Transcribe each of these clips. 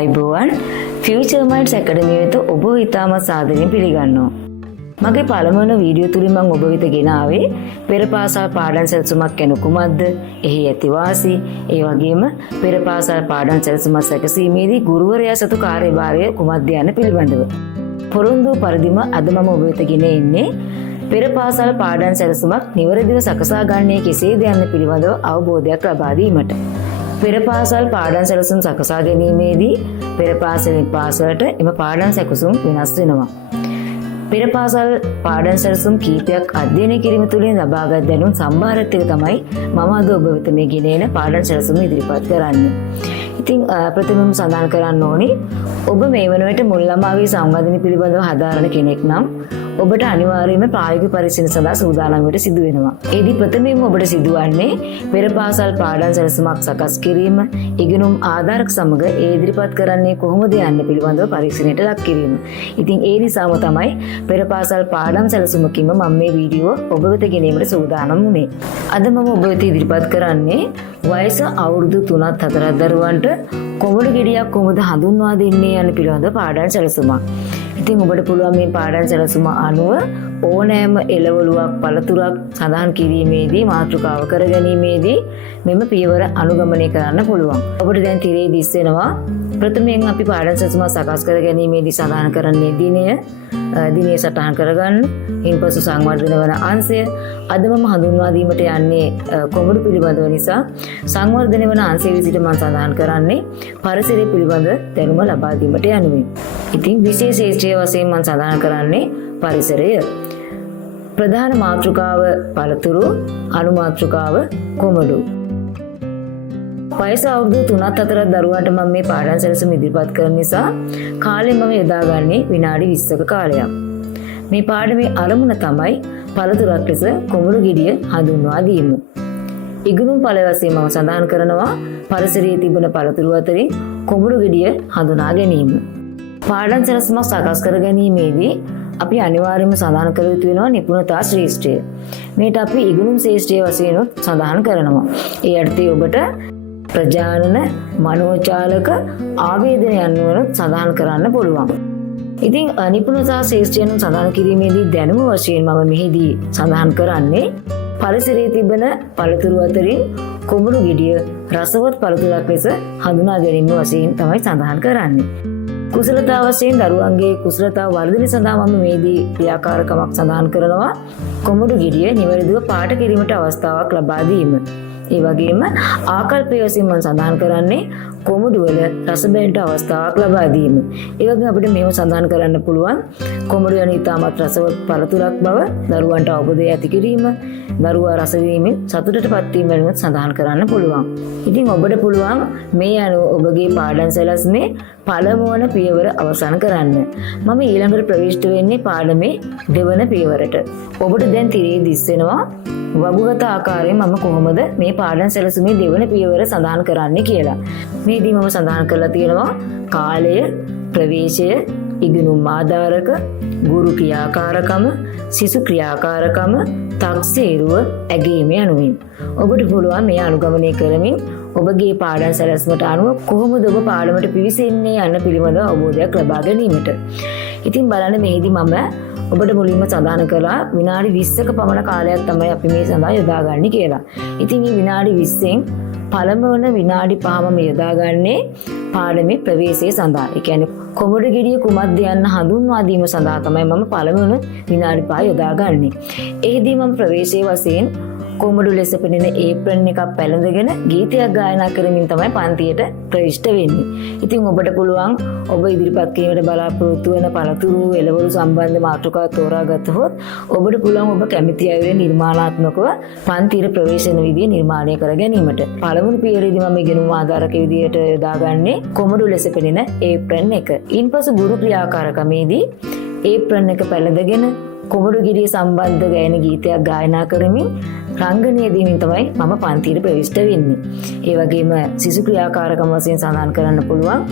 ආයුබෝවන් ෆියුචර් මයින්ඩ්ස් ඇකඩමිය වෙත ඔබ ඉතාමත් සාදරයෙන් පිළිගන්නවා. මගේ පළමුවන වීඩියෝ තුලින් මම ඔබ වෙත ගෙන ආවේ පෙර පාසල් පාඩම් සැලසුමක් ගැන කුමක්ද, එහි ඇති වාසි, ඒ වගේම පෙර පාසල් පාඩම් සැලසුමක් සැකසීමේදී ගුරුවරයා සතු කාර්යභාරය කුමක්ද යන පිළිබඳව. පොරොන්දු පරිදිම අද මම ඔබ වෙත ගෙන එන්නේ පෙර පාසල් පාඩම් සැලසුමක් නිවැරදිව සකසා ගන්නේ කෙසේද යන පිළිබඳව අවබෝධයක් ලබා දීමට. පෙර පාසල් පාඩම් සැලසුම් සකසා ගැනීමේදී පෙර පාසලින් පාසලට එම පාඩම් සැකසුම් වෙනස් වෙනවා. පෙර පාසල් පාඩම් සැලසුම් කීපයක් අධ්‍යයනය කිරීම තුළින් ලබාගත් දැනුම් සම්භාරයත් එක තමයි මම අද ඔබ වෙත මේ ගෙන එන පාඩම් සැලසුම ඉදිරිපත් කරන්නේ. ඉතින් ප්‍රථමයෙන්ම සඳහන් කරන්න ඕනේ ඔබ මේ වන විට මුල් ළමාගේ සංවර්ධනය පිළිබඳව හදාරන කෙනෙක් නම් ඔබට අනිවාර්යයෙන්ම ප්‍රායෝගික පරීක්ෂණ සඳහා සූදානම් වෙට සිදු වෙනවා. ඒදී ප්‍රථමයෙන්ම ඔබට සිදුවන්නේ පෙර පාසල් පාඩම් සැලසුමක් සකස් කිරීම, ඉගෙනුම් ආධාරක සමග ඒ ඉදිරිපත් කරන්නේ කොහොමද යන්න පිළිබඳව පරීක්ෂණයට ලක් කිරීම. ඉතින් ඒ නිසාම තමයි පෙර පාසල් පාඩම් සැලසුමකින්ම මම මේ වීඩියෝ ඔබ වෙත ගෙනීමට සූදානම් වුණේ. අද මම ඔබ වෙත ඉදිරිපත් කරන්නේ වයස අවුරුදු 3ත් 4ත් දරුවන්ට කොමඩු ගෙඩියක් කොහොමද හඳුන්වා දෙන්නේ යන පිළිබඳව පාඩම් සැලසුමක්. ඉතින් ඔබට පුළුවන් මේ පාඩම් සැලසුම අනුව ඕනෑම එළවලුවක් පළතුරක් සඳහන් කිරීමේදී මාතෘකාව කර ගැනීමේදී මෙම පියවර අනුගමනය කරන්න පුළුවන්. ඔබට දැන් තිරේ දිස් වෙනවා. ප්‍රථමයෙන් අපි පාඩම් සැලසුම සකස් කර ගැනීමේදී සඳහන් කරන්නේ දිනය සටහන් කරගන්න. ඉන්පසු සංවර්ධන වන අංශය. අද මම හඳුන්වා දීමට යන්නේ කොමඩු පිළිබඳව නිසා සංවර්ධන වන අංශයේ විසිට මම සඳහන් කරන්නේ පරිසරය පිළිබඳ දැනුම ලබා දීමට යනුවෙන්. ඉතින් විශේෂ ශාස්ත්‍රීය වශයෙන් මම සඳහන් කරන්නේ පරිසරය. ප්‍රධාන මාතෘකාව පළතුරු, අනු මාතෘකාව කොමඩු. වයස අවුරුදු 3ත් 4ත් දරුවන්ට මම මේ පාඩම් සැලසුම ඉදිරිපත් කරන නිසා කාලය මම යොදාගන්නේ විනාඩි 20ක කාලයක්. මේ පාඩමේ අරමුණ තමයි පළතුරක් ලෙස කොමඩු ගෙඩිය හඳුන්වා දීම. ඉගෙනුම් ඵල වශයෙන් මම සඳහන් කරනවා පරිසරයේ තිබෙන පළතුරු අතරින් කොමඩු ගෙඩිය හඳුනා ගැනීම. පාඩම් සැලසුමක් සකස් කර ගැනීමේදී අපි අනිවාර්යයෙන්ම සඳහන් කළ යුතු වෙනවා නිපුණතා ශ්‍රේෂ්ඨය. මේට අපි ඉගෙනුම් ශ්‍රේෂ්ඨය වශයෙන් සඳහන් කරනවා. ඒ අර්ථය ඔබට ප්‍රජානන, මනෝචාලක, ආවේදනයන් වල සඳහන් කරන්න පුළුවන්. ඉතින් නිපුණතා ශ්‍රේෂ්ඨයන් සඳහන් කිරීමේදී දැනුම වශයෙන් මම මෙහිදී සඳහන් කරන්නේ පරිසරයේ තිබෙන පළතුරු අතරින් කොමඩු ගෙඩිය රසවත් පළතුරක් ලෙස හඳුනා ගැනීම වශයෙන් තමයි සඳහන් කරන්නේ. කුසලතාව වශයෙන් දරුවන්ගේ කුසලතාව වර්ධනය සඳහා මම මේදී ක්‍රියාකාරකමක් සඳහන් කරනවා. කොමඩු ගෙඩිය නිවැරදිව පාට කිරීමට අවස්ථාවක් ලබා දීම. ඒ වගේම ආකල්පය වශයෙන් මම සඳහන් කරන්නේ කොමඩු වල රස බැලට අවස්ථාවක් ලබා දීම. ඒ වගේම අපිට මේව සඳහන් කරන්න පුළුවන් කොමඩු යන ඉතාමත් රසවත් පළතුරක් බව දරුවන්ට අවබෝධය ඇති කිරීම, දරුවා රස විඳීමෙන් සතුටටපත් වීම වෙනුවෙන් සඳහන් කරන්න පුළුවන්. ඉතින් ඔබට පුළුවන් මේ අනුව ඔබගේ පාඩම් සැලැස්මේ පළමුවන පියවර අවසන් කරන්න. මම ඊළඟට ප්‍රවිෂ්ඨ වෙන්නේ පාඩමේ දෙවන පියවරට. ඔබට දැන් තිරේ දිස් වෙනවා වගුගත ආකාරයෙන් මම කොහොමද මේ පාඩම් සැලසුමේ දෙවන පියවර සඳහන් කරන්නේ කියලා. මේදී මම සඳහන් කරලා තියෙනවා කාලය, ප්‍රවේශය, ඉගෙනුම් ආධාරක, ගුරු ක්‍රියාකාරකම, සිසු ක්‍රියාකාරකම, තක්සේරුව, ඇගීම යනුවෙන්. ඔබට පුළුවන් මේ අනුගමනය කරමින් ඔබගේ පාඩම් සැලැස්මට අනුව කොහොමද ඔබ පාඩමට පිවිසෙන්නේ යන්න පිළිබඳව අවබෝධයක් ලබා ගැනීමට. ඉතින් බලන්න මෙහිදී මම ඔබට මුලින්ම සඳහන් කළා විනාඩි 20ක පමණ කාලයක් තමයි අපි මේ සඳහා යොදාගන්නේ කියලා. ඉතින් මේ විනාඩි 20න් පළමුවන විනාඩි 5ම මේ යොදාගන්නේ පාඩමේ ප්‍රවේශය සඳහා. ඒ කියන්නේ කොමඩු ගෙඩිය කුමක්ද යන්න හඳුන්වා දීම සඳහා තමයි මම පළමුවන විනාඩි 5 යොදාගන්නේ. එෙහිදී මම ප්‍රවේශයේ වශයෙන් කොමඩු ලෙස පෙනෙන ඒප්‍රන් එකක් පැළඳගෙන ගීතයක් ගායනා කරමින් තමයි පන්තියට ප්‍රවිෂ්ඨ වෙන්නේ. ඉතින් ඔබට පුළුවන් ඔබ ඉදිරිපත් කිරීමට බලාපොරොත්තු වෙන පළතුරු එළවලු සම්බන්ධ මාතෘකා තෝරාගත්තොත් ඔබට පුළුවන් ඔබ කැමති අයුරේ නිර්මාණාත්මකව පන්තියට ප්‍රවේශන විදිය නිර්මාණය කර ගැනීමට. පළමුව පියවරේදී මම ඉගෙනුම් ආධාරක විදියට යොදාගන්නේ කොමඩු ලෙස පෙනෙන ඒප්‍රන් එක. ඉන්පසු ගුරු ක්‍රියාකාරකමේදී ඒප්‍රන් එක පැළඳගෙන කොමඩු ගෙඩිය සම්බන්ධ ගායන ගීතයක් ගායනා කරමින් රංගනයේදීමින් තමයි මම පන්තියට ප්‍රවිෂ්ඨ වෙන්නේ. ඒ වගේම සිසු ක්‍රියාකාරකම් වශයෙන් සඳහන් කරන්න පුළුවන්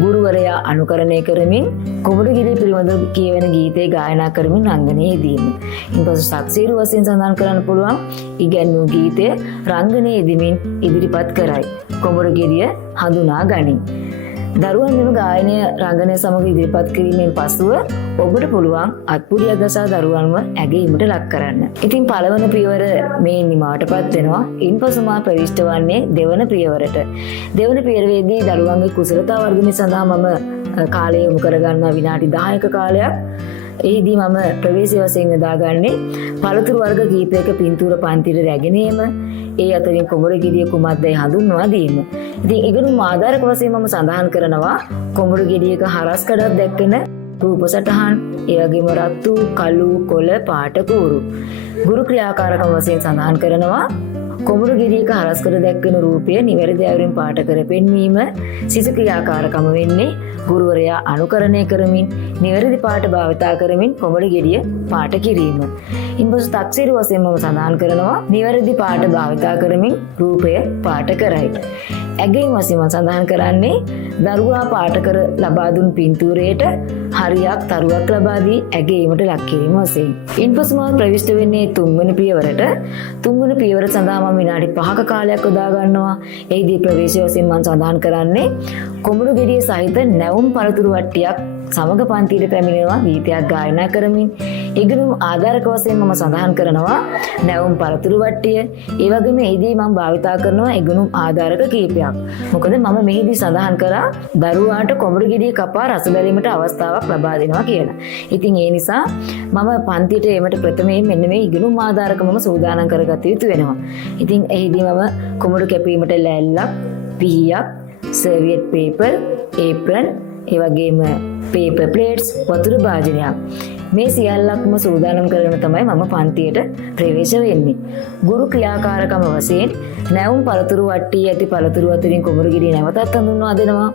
ගුරුවරයා අනුකරණය කරමින් කොමඩු ගෙඩිය පිළිබඳව කියවෙන ගීතේ ගායනා කරමින් රංගනයේදීම. ඉන්පසු සක්සේරු වශයෙන් සඳහන් කරන්න පුළුවන් ඉගැන්වූ ගීතය රංගනයේදීමින් ඉදිරිපත් කරයි. කොමඩු ගෙඩිය හඳුනා ගනී. දරුවන් මෙම ගායනය රංගනය සමග ඉදිරිපත් කිරීමෙන් පසුව ඔබට පුළුවන් අත්පුඩියක් ගසා දරුවන්ව ඇගීමට ලක් කරන්න. ඉතින් පළවන පියවර මේ නිමාටපත් වෙනවා. ඉන්පසු මා ප්‍රවිෂ්ඨ වන්නේ දෙවන පියවරට. දෙවන පියවරේදී දරුවන්ගේ කුසලතා වර්ධනය සඳහා මම කාලය යොමු කරගන්නවා විනාඩි 10ක කාලයක්. එහිදී මම ප්‍රවේශය වශයෙන් යොදාගන්නේ පළතුරු වර්ග කීපයක පින්තූර පන්තිර රැගෙන ඒම, ඒ අතරින් කොඹුරු ගෙඩිය කුමක්දයි හඳුන්වා දීම. ඉතින් ඉගෙනුම් ආධාරක වශයෙන් මම සඳහන් කරනවා කොඹුරු ගෙඩියක හරස් කඩක් දැක්වෙන රූප සටහන්, ඒ වගේම රතු, කළු, කොළ පාට කූරු. ගුරු ක්‍රියාකාරකම් වශයෙන් සඳහන් කරනවා කොඹුරු ගෙඩියක හරස් කඩ දැක්වෙන රූපය නිවැරදි අයුරින් පාට කර පෙන්වීම. සිසු ක්‍රියාකාරකම වෙන්නේ ගුරුවරයා අනුකරණය කරමින් නිවැරදි පාට භාවිතා කරමින් කොඹුරු ගෙඩිය පාට කිරීම. ඉන්පසු තක්සේරු වශයෙන් මම සඳහන් කරනවා නිවැරදි පාට භාවිතා කරමින් රූපය පාට කරයි. ඇගීම් වශයෙන් මම සඳහන් කරන්නේ දරුවා පාට කර ලබා දුන් පින්තූරයට හරියක් තරුවක් ලබා දී ඇගීමට ලක් කිරීම වශයෙන්. ඉන්පසු මම ප්‍රවිෂ්ඨ වෙන්නේ තුන්වෙනි පියවරට. තුන්වෙනි පියවර සඳහා මම විනාඩි 5ක කාලයක් යොදා ගන්නවා. එහිදී ප්‍රවේශය වශයෙන් මම සඳහන් කරන්නේ කොඹුරු ගෙඩිය සහිත නැවුම් පළතුරු වට්ටියක් සමග පන්තියට පැමිණෙනවා ගීතයක් ගායනා කරමින්. ඉගෙනුම් ආධාරක වශයෙන් මම සඳහන් කරනවා නැවුම් පළතුරු වට්ටිය. ඒ වගේම එහිදී මම භාවිතා කරනවා ඉගෙනුම් ආධාරක කීපයක්. මොකද මම මෙහිදී සඳහන් කරා දරුවාට කොඹුරු ගෙඩිය කපා රස බැලීමට අවස්ථාවක් ලබා දෙනවා කියලා. ඉතින් ඒ නිසා මම පන්තියට එීමට ප්‍රථමයෙන් මෙන්න මේ ඉගෙනුම් ආධාරක මම සූදානම් කරගත යුතු වෙනවා. ඉතින් එහිදී මම කොඹුරු කැපීමට ලෑල්ලක්, පිහියක්, සර්වියට් පේපර්, ඒප්‍රන්, ඒ වගේම පේපර් ප්ලේට්ස්, වතුර භාජනයක් මේ සියල්ලක්ම සූදානම් කරගෙන තමයි මම පන්තියට ප්‍රවේශ වෙන්නේ. ගුරු ක්‍රියාකාරකම වශයෙන් නැවුම් පළතුරු වට්ටියේ ඇති පළතුරු අතරින් කොඹුරු ගෙඩිය නැවතත් හඳුන්වා දෙනවා.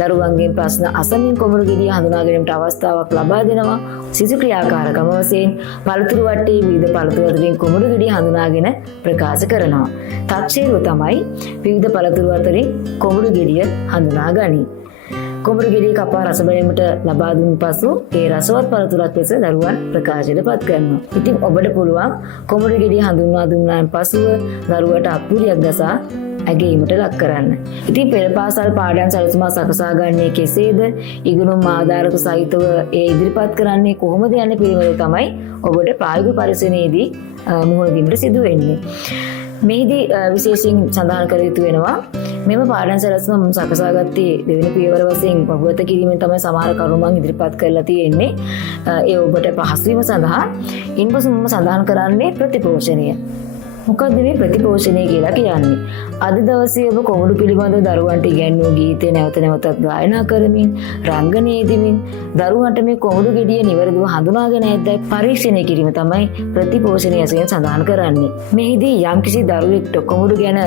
දරුවන්ගෙන් ප්‍රශ්න අසමින් කොඹුරු ගෙඩිය හඳුනා ගැනීමට අවස්ථාවක් ලබා දෙනවා. සිසු ක්‍රියාකාරකම වශයෙන් පළතුරු වට්ටියේ විවිධ පළතුරු අතරින් කොඹුරු ගෙඩිය හඳුනාගෙන ප්‍රකාශ කරනවා. තක්සේරුව තමයි විවිධ පළතුරු අතරින් කොඹුරු ගෙඩිය හඳුනා ගනී. කොඹුරු ගෙඩිය කපා රස බැලීමට ලබා දුන් පසු ඒ රසවත් පළතුරක් ලෙස දරුවන් ප්‍රකාශයටපත් කරනවා. ඉතින් ඔබට පුළුවන් කොඹුරු ගෙඩිය හඳුන්වා දුන්නාන් පසුව දරුවට අත්පුඩියක් ගසා ඇගීමට ලක් කරන්න. ඉතින් පෙර පාසල් පාඩම් සැලසුම සකසා ගන්නේ කෙසේද? ඉගෙනුම් ආධාරක සහිතව ඒ ඉදිරිපත් කරන්නේ කොහොමද යන පිළිවෙල තමයි ඔබට ප්‍රායෝගික පරිශ්‍රණයේදී මුහුණ දීමට සිදු වෙන්නේ. මෙහිදී විශේෂයෙන් සඳහන් කර යුතු වෙනවා මෙම පාඩම් සැලසුම සකසාගත්තේ දෙවෙනි පියවර වශයෙන් ප්‍රගත කිරීමෙන් තමයි සමහර කරුණු මම ඉදිරිපත් කරලා තියෙන්නේ. ඒ ඔබට පහසු වීම සඳහා. ඉන්පසු මම සඳහන් කරන්නේ ප්‍රතිපෝෂණය. මොකක්ද මේ ප්‍රතිපෝෂණය කියලා කියන්නේ? අද දවසේ ඔබ කොඹුරු පිළිබඳව දරුවන්ට ඉගැන්වූ ගීතය නැවත නැවතත් ගායනා කරමින්, රංගනයේ යෙදෙමින් දරුවන්ට මේ කොඹුරු ගෙඩිය නිවැරදිව හඳුනාගෙන ඇද්දයි පරීක්ෂණය කිරීම තමයි ප්‍රතිපෝෂණය වශයෙන් සඳහන් කරන්නේ. මෙහිදී යම්කිසි දරුවෙකුට කොඹුරු ගැන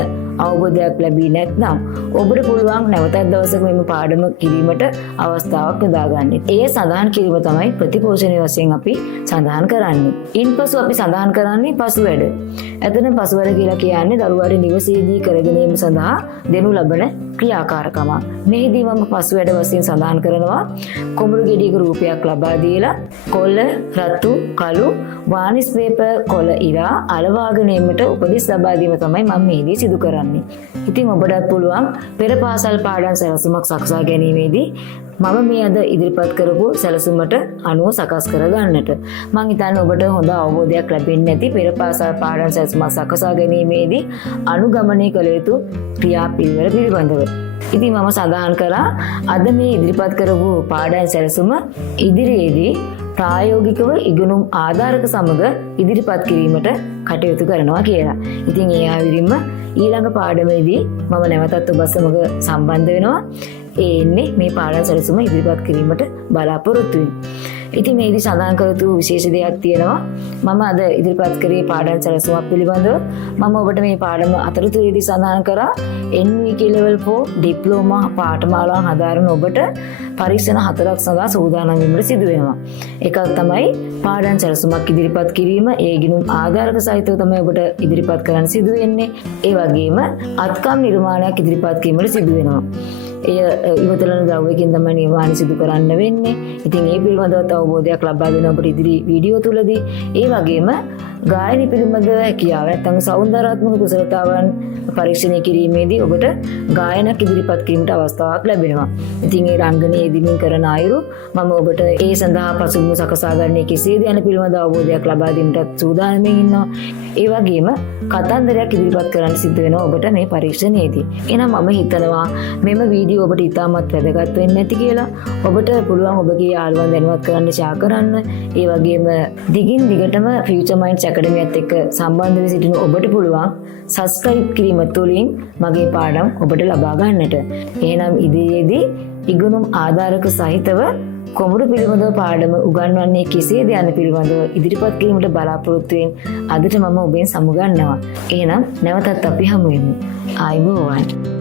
අවබෝධයක් ලැබී නැත්නම් ඔබට පුළුවන් නැවතත් දවසක මෙම පාඩම කිරීමට අවස්ථාවක් යොදාගන්න. ඒ සඳහන් කිරීම තමයි ප්‍රතිපෝෂණය වශයෙන් අපි සඳහන් කරන්නේ. ඉන්පසු අපි සඳහන් කරන්නේ පසුවැඩ. එතන පසුවැඩ කියලා කියන්නේ දරුවාට නිවසේදී කරගෙන යාම සඳහා දෙනු ලබන ක්‍රියාකාරකම. මෙහිදී මම පසුවැඩ වශයෙන් සඳහන් කරනවා කොඹුරු ගෙඩියක රූපයක් ලබා දීලා කොළ, රතු, කළු, වානිස් පේපර්, කොළ ඉරා අලවාගෙන එීමට උපදෙස් ලබා දීම තමයි මම මෙහිදී සිදු කරන්නේ. ඉතින් ඔබටත් පුළුවන් පෙර පාසල් පාඩම් සැලසුමක් සකසා ගැනීමේදී මම මේ අද ඉදිරිපත් කරපු සැලසුමට අනුව සකස් කර ගන්නට. මම හිතන්නේ ඔබට හොඳ අවබෝධයක් ලැබෙන්නේ නැති පෙර පාසල් පාඩම් සැලසුමක් සකසා ගැනීමේදී අනුගමනය කළ යුතු ක්‍රියාපිළිවෙල පිළිබඳව. ඉතින් මම සඳහන් කළා අද මේ ඉදිරිපත් කරපු පාඩම් සැලසුම ඉදිරියේදී ප්‍රායෝගිකව ඉගෙනුම් ආධාරක සමග ඉදිරිපත් කිරීමට කටයුතු කරනවා කියලා. ඉතින් ඒ ආවිරින්ම ඊළඟ පාඩමේදී මම නැවතත් ඔබ සමග සම්බන්ධ වෙනවා. ඒ එන්නේ මේ පාඩම් සැලසුම ඉදිරිපත් කිරීමට බලාපොරොත්තු වෙමි. ඉතින් මේදී සඳහන් කර යුතු විශේෂ දෙයක් තියෙනවා. මම අද ඉදිරිපත් කරේ පාඩම් සැලසුමක් පිළිබඳව. මම ඔබට මේ පාඩම අතරතුරේදී සඳහන් කරා NVQ level 4 ඩිප්ලෝමා පාඨමාලා හදාරන ඔබට පරීක්ෂණ 4ක් සඳහා සූදානම් වීමට සිදු වෙනවා. එකක් තමයි පාඩම් සැලසුමක් ඉදිරිපත් කිරීම. ඒ ගිණුම් ආධාරක සහිතව තමයි ඔබට ඉදිරිපත් කරන්න සිදු වෙන්නේ. ඒ වගේම අත්කම් නිර්මාණයක් ඉදිරිපත් කිරීමට සිදු වෙනවා. එය ඉවතලන ද්‍රව්‍යකින් තමයි නිර්මාණය සිදු කරන්න වෙන්නේ. ඉතින් ඒ පිළිබඳව අවබෝධයක් ලබා දෙන අපිට ඉදිරි වීඩියෝ තුලදී ඒ වගේම ගායන පිළිබඳ හැකියාව නැත්නම් සෞන්දර්යාත්මක කුසලතාවන් පරීක්ෂණය කිරීමේදී ඔබට ගායනක් ඉදිරිපත් කිරීමට අවස්ථාවක් ලැබෙනවා. ඉතින් ඒ රංගනයේ යෙදීමින් කරන අයුරු මම ඔබට ඒ සඳහා පසුබිම සකසා ගන්නේ කෙසේද යන පිළිබඳ අවබෝධයක් ලබා දීමටත් සූදානම්ෙන් ඉන්නවා. ඒ වගේම කතන්දරයක් ඉදිරිපත් කරන්න සිද්ධ වෙනවා ඔබට මේ පරීක්ෂණයේදී. එහෙනම් මම හිතනවා මෙම වීඩියෝ ඔබට ඉතාමත් වැදගත් වෙන්නේ නැති කියලා. ඔබට පුළුවන් ඔබගේ යාළුවන් දැනුවත් කරන්න ෂෙයා කරන්න. ඒ වගේම දිගින් දිගටම Future Minds Academy-ත් එක්ක සම්බන්ධ වී සිටින ඔබට පුළුවන් subscribe කිරීම තුළින් මගේ පාඩම් ඔබට ලබා ගන්නට. එහෙනම් ඉදිරියේදී ඉගෙනුම් ආධාරක සහිතව කොමුරු පිළිබඳව පාඩම උගන්වන්නේ කෙසේද යන පිළිබඳව ඉදිරිපත් කිරීමට බලාපොරොත්තු වෙමින් අදට මම ඔබෙන් සමුගන්නවා. එහෙනම් නැවතත් අපි හමු වෙමු. ආයුබෝවන්.